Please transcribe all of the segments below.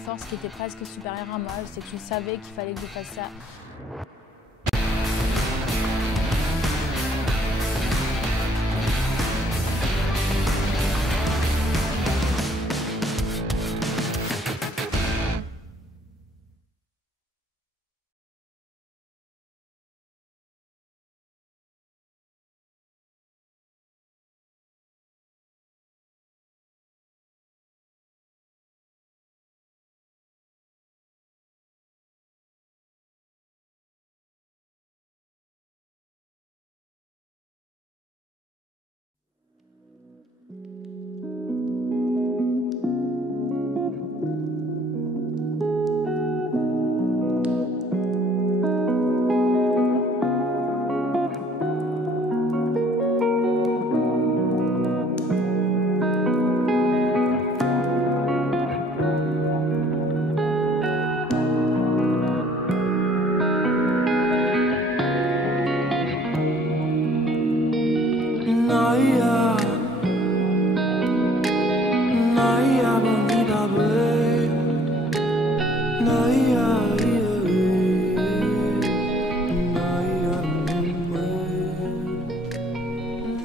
force qui était presque supérieure à moi. C'est que je savais qu'il fallait que je fasse ça.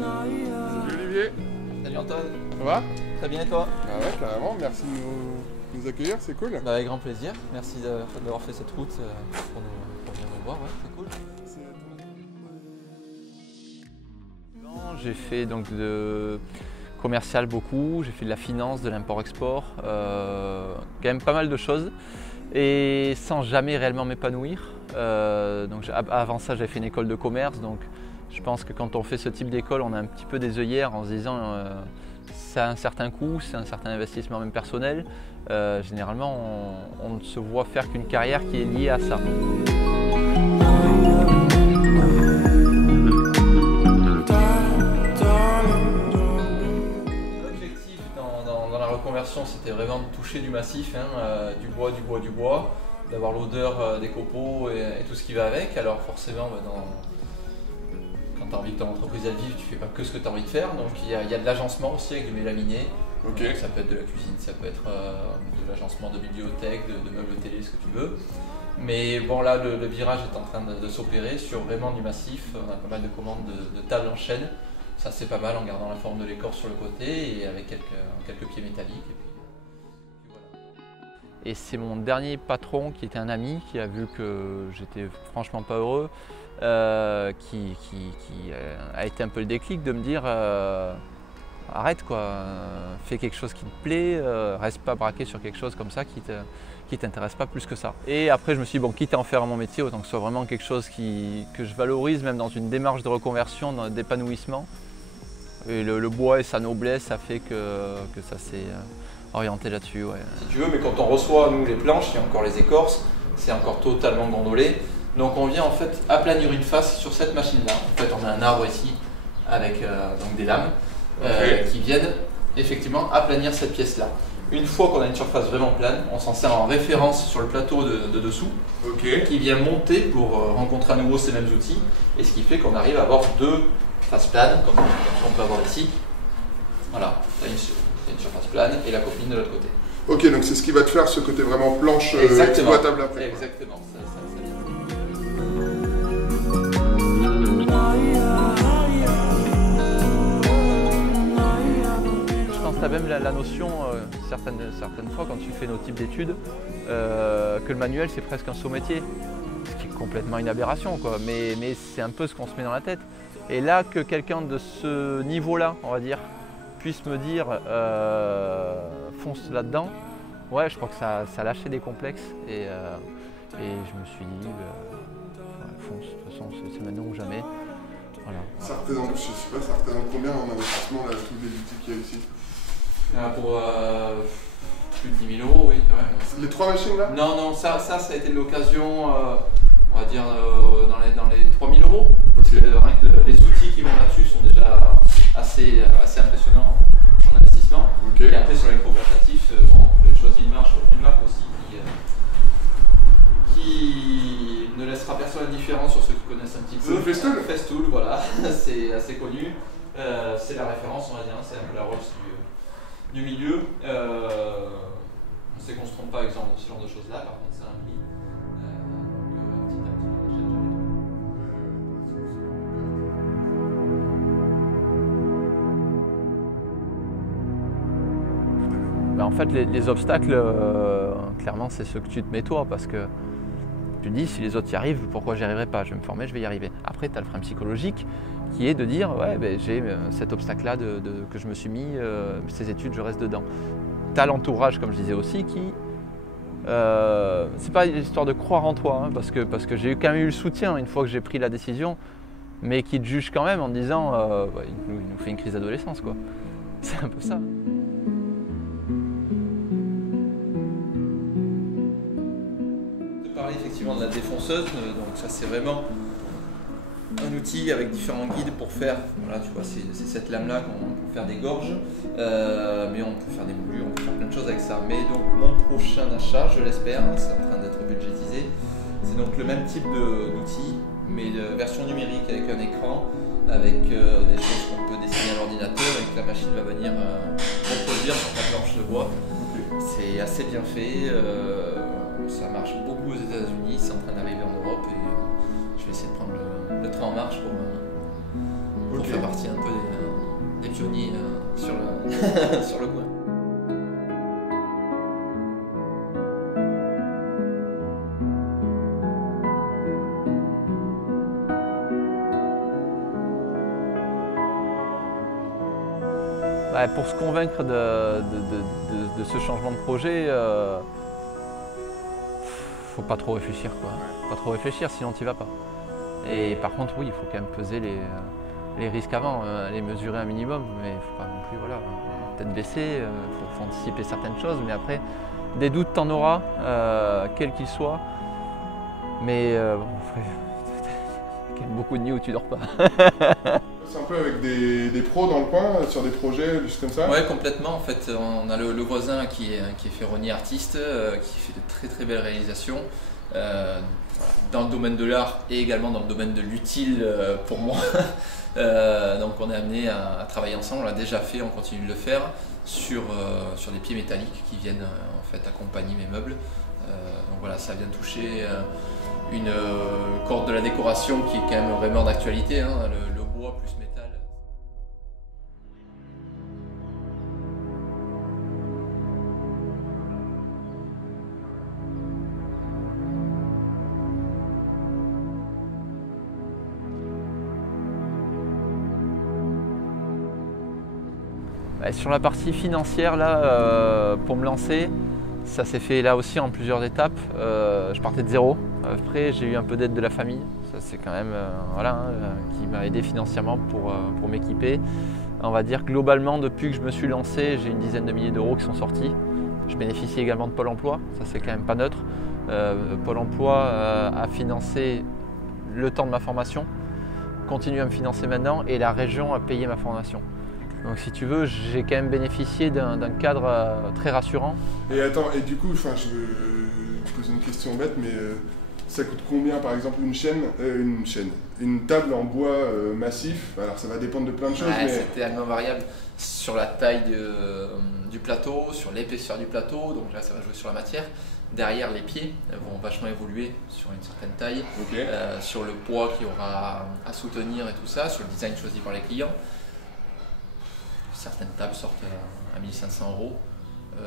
Salut Olivier. Salut Antoine. Ça va? Très bien et toi? Bah ouais, carrément, merci de nous accueillir, c'est cool. Bah avec grand plaisir, merci d'avoir fait cette route pour venir nous voir, ouais, c'est cool. J'ai fait donc de commercial beaucoup, j'ai fait de la finance, de l'import-export, quand même pas mal de choses et sans jamais réellement m'épanouir. Donc avant ça j'avais fait une école de commerce, donc je pense que quand on fait ce type d'école on a un petit peu des œillères en se disant ça a un certain coût, c'est un certain investissement même personnel. Généralement on ne se voit faire qu'une carrière qui est liée à ça. L'objectif dans la reconversion c'était vraiment de toucher du massif, hein, du bois, d'avoir l'odeur des copeaux et tout ce qui va avec. Alors forcément quand tu as envie que ton entreprise elle vive, tu fais pas que ce que tu as envie de faire. Donc il y a de l'agencement aussi avec du mélaminé. Okay. Donc, ça peut être de la cuisine, ça peut être de l'agencement de bibliothèque, de meubles télé, ce que tu veux. Mais bon là le virage est en train de s'opérer sur vraiment du massif. On a pas mal de commandes de tables en chaîne. Ça c'est pas mal en gardant la forme de l'écorce sur le côté et avec quelques pieds métalliques. Et puis voilà. Et c'est mon dernier patron qui était un ami qui a vu que j'étais franchement pas heureux, qui a été un peu le déclic de me dire arrête quoi, fais quelque chose qui te plaît, reste pas braqué sur quelque chose comme ça qui t'intéresse pas plus que ça. Et après je me suis dit bon, quitte à en faire mon métier, autant que ce soit vraiment quelque chose que je valorise même dans une démarche de reconversion, d'épanouissement. Et le bois et sa noblesse a fait que ça s'est orienté là-dessus. Ouais. Si tu veux, mais quand on reçoit nous les planches, il y a encore les écorces, c'est encore totalement gondolé. Donc on vient en fait aplanir une face sur cette machine-là. En fait on a un arbre ici avec donc des lames qui viennent effectivement aplanir cette pièce-là. Une fois qu'on a une surface vraiment plane, on s'en sert en référence sur le plateau de dessous, qui vient monter pour rencontrer à nouveau ces mêmes outils, et ce qui fait qu'on arrive à avoir deux faces planes, comme on peut avoir ici. Voilà, là, une surface plane et la copine de l'autre côté. Ok, donc c'est ce qui va te faire ce côté vraiment planche exploitable après. Exactement. Tu as même la notion, certaines fois quand tu fais nos types d'études, que le manuel c'est presque un sous-métier, ce qui est complètement une aberration, quoi. Mais c'est un peu ce qu'on se met dans la tête. Et là que quelqu'un de ce niveau-là, on va dire, puisse me dire fonce là-dedans, ouais, je crois que ça a lâché des complexes et je me suis dit fonce, de toute façon c'est maintenant ou jamais. Voilà. Ça représente, je sais pas, ça représente combien en investissement là, tous les outils qu'il y a ici? Pour plus de 10 000 €, oui. Ouais. Les trois machines là? Non, ça a été l'occasion, on va dire, dans les 3 000 €. Parce que rien que les outils qui vont là-dessus sont déjà assez impressionnants en investissement. Okay. Et après sur l'électroportatif, bon, j'ai choisi une marque aussi qui ne laissera personne indifférent sur ceux qui connaissent un petit peu. C'est Festool? Festool, voilà, c'est assez connu. C'est la référence, on va dire, c'est un peu la Rolls du milieu. On sait qu'on ne se trompe pas de choses-là. Par contre, c'est un prix. Petit à petit, on achète jamais tout. En fait, les obstacles, clairement, c'est ceux que tu te mets toi, parce que tu te dis, si les autres y arrivent, pourquoi j'y arriverai pas? Je vais me former, je vais y arriver. Après, tu as le frein psychologique qui est de dire, ouais, ben, j'ai cet obstacle-là que je me suis mis, ces études, je reste dedans. Tu as l'entourage, comme je disais aussi, qui... c'est pas l'histoire de croire en toi, hein, parce que j'ai quand même eu le soutien une fois que j'ai pris la décision, mais qui te juge quand même en te disant, il nous fait une crise d'adolescence, quoi. C'est un peu ça. Effectivement de la défonceuse, donc ça c'est vraiment un outil avec différents guides pour faire, voilà tu vois c'est cette lame là qu'on peut faire des gorges, mais on peut faire des moulures, on peut faire plein de choses avec ça. Mais donc mon prochain achat, je l'espère, c'est en train d'être budgétisé, c'est donc le même type d'outil mais de version numérique avec un écran, avec des choses qu'on peut dessiner à l'ordinateur et que la machine va venir reproduire sur ta planche de bois. C'est assez bien fait. Ça marche beaucoup aux États-Unis, c'est en train d'arriver en Europe et je vais essayer de prendre le train en marche pour faire partie un peu des pionniers sur le coin. Ouais, pour se convaincre de ce changement de projet, faut pas trop réfléchir, quoi. Pas trop réfléchir, sinon tu n'y vas pas. Et par contre, oui, il faut quand même peser les risques avant, les mesurer un minimum, mais il ne faut pas non plus, voilà, tête baissée, faut anticiper certaines choses, mais après, des doutes, t'en auras, quels qu'ils soient, mais il y a beaucoup de nuits où tu dors pas. C'est un peu avec des pros dans le coin, sur des projets, juste comme ça? Ouais, complètement. En fait, on a le voisin qui est ferronnier artiste, qui fait de très très belles réalisations dans le domaine de l'art et également dans le domaine de l'utile pour moi. Donc on est amené à travailler ensemble, on l'a déjà fait, on continue de le faire sur des pieds métalliques qui viennent en fait accompagner mes meubles. Donc voilà, ça vient toucher une corde de la décoration qui est quand même vraiment d'actualité, hein, le bois plus métal. Sur la partie financière, là, pour me lancer, ça s'est fait là aussi en plusieurs étapes. Je partais de zéro. Après, j'ai eu un peu d'aide de la famille. Ça, c'est quand même qui m'a aidé financièrement pour m'équiper. On va dire globalement, depuis que je me suis lancé, j'ai une dizaine de milliers d'euros qui sont sortis. Je bénéficie également de Pôle emploi. Ça, c'est quand même pas neutre. Pôle emploi a financé le temps de ma formation, continue à me financer maintenant et la région a payé ma formation. Donc si tu veux, j'ai quand même bénéficié d'un cadre très rassurant. Et attends, et du coup, je pose une question bête, mais ça coûte combien par exemple une table en bois massif? Alors ça va dépendre de plein de choses. Ouais, mais... c'est tellement variable sur la taille du plateau, sur l'épaisseur du plateau, donc là ça va jouer sur la matière. Derrière, les pieds vont vachement évoluer sur une certaine taille, okay. Sur le poids qu'il y aura à soutenir et tout ça, sur le design choisi par les clients. Certaines tables sortent à 1 500 €,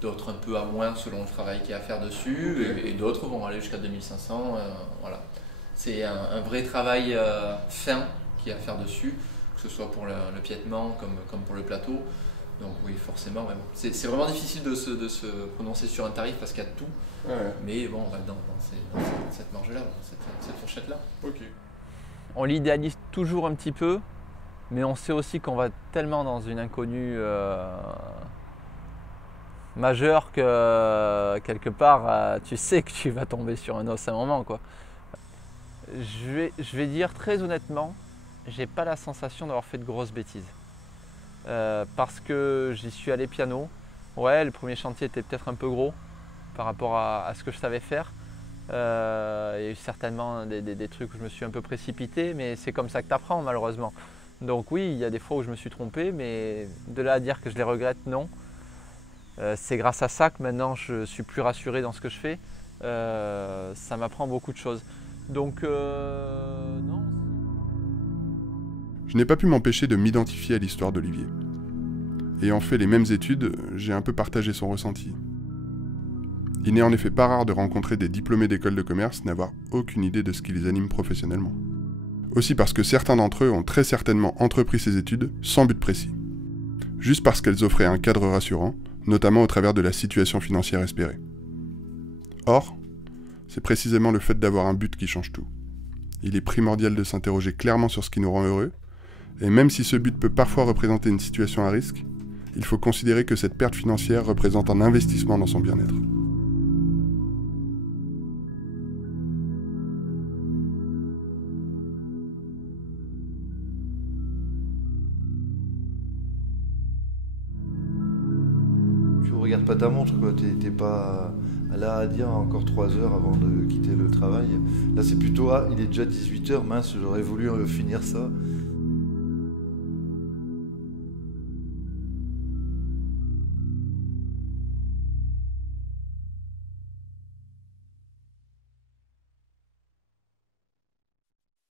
d'autres un peu à moins selon le travail qu'il y a à faire dessus, okay. Et d'autres vont aller jusqu'à 2 500 €. Voilà. C'est un vrai travail fin qu'il y a à faire dessus, que ce soit pour le piétement comme pour le plateau. Donc oui, forcément, ouais. C'est vraiment difficile de se prononcer sur un tarif parce qu'il y a de tout. Ouais. Mais bon, on va dans cette marge-là, cette fourchette-là. Okay. On l'idéalise toujours un petit peu, mais on sait aussi qu'on va tellement dans une inconnue majeure que quelque part, tu sais que tu vas tomber sur un os à un moment, quoi. Je vais dire très honnêtement, j'ai pas la sensation d'avoir fait de grosses bêtises. Parce que j'y suis allé piano. Ouais, le premier chantier était peut-être un peu gros par rapport à ce que je savais faire. Il y a eu certainement des trucs où je me suis un peu précipité, mais c'est comme ça que tu apprends malheureusement. Donc oui, il y a des fois où je me suis trompé, mais de là à dire que je les regrette, non. C'est grâce à ça que maintenant je suis plus rassuré dans ce que je fais. Ça m'apprend beaucoup de choses. Donc non. Je n'ai pas pu m'empêcher de m'identifier à l'histoire d'Olivier. Ayant fait les mêmes études, j'ai un peu partagé son ressenti. Il n'est en effet pas rare de rencontrer des diplômés d'école de commerce n'avoir aucune idée de ce qui les anime professionnellement. Aussi parce que certains d'entre eux ont très certainement entrepris ces études sans but précis. Juste parce qu'elles offraient un cadre rassurant, notamment au travers de la situation financière espérée. Or, c'est précisément le fait d'avoir un but qui change tout. Il est primordial de s'interroger clairement sur ce qui nous rend heureux, et même si ce but peut parfois représenter une situation à risque, il faut considérer que cette perte financière représente un investissement dans son bien-être. Tu regardes pas ta montre, quoi. T'es pas là à dire encore 3 heures avant de quitter le travail. Là, c'est plutôt, ah, il est déjà 18 h, mince, j'aurais voulu finir ça.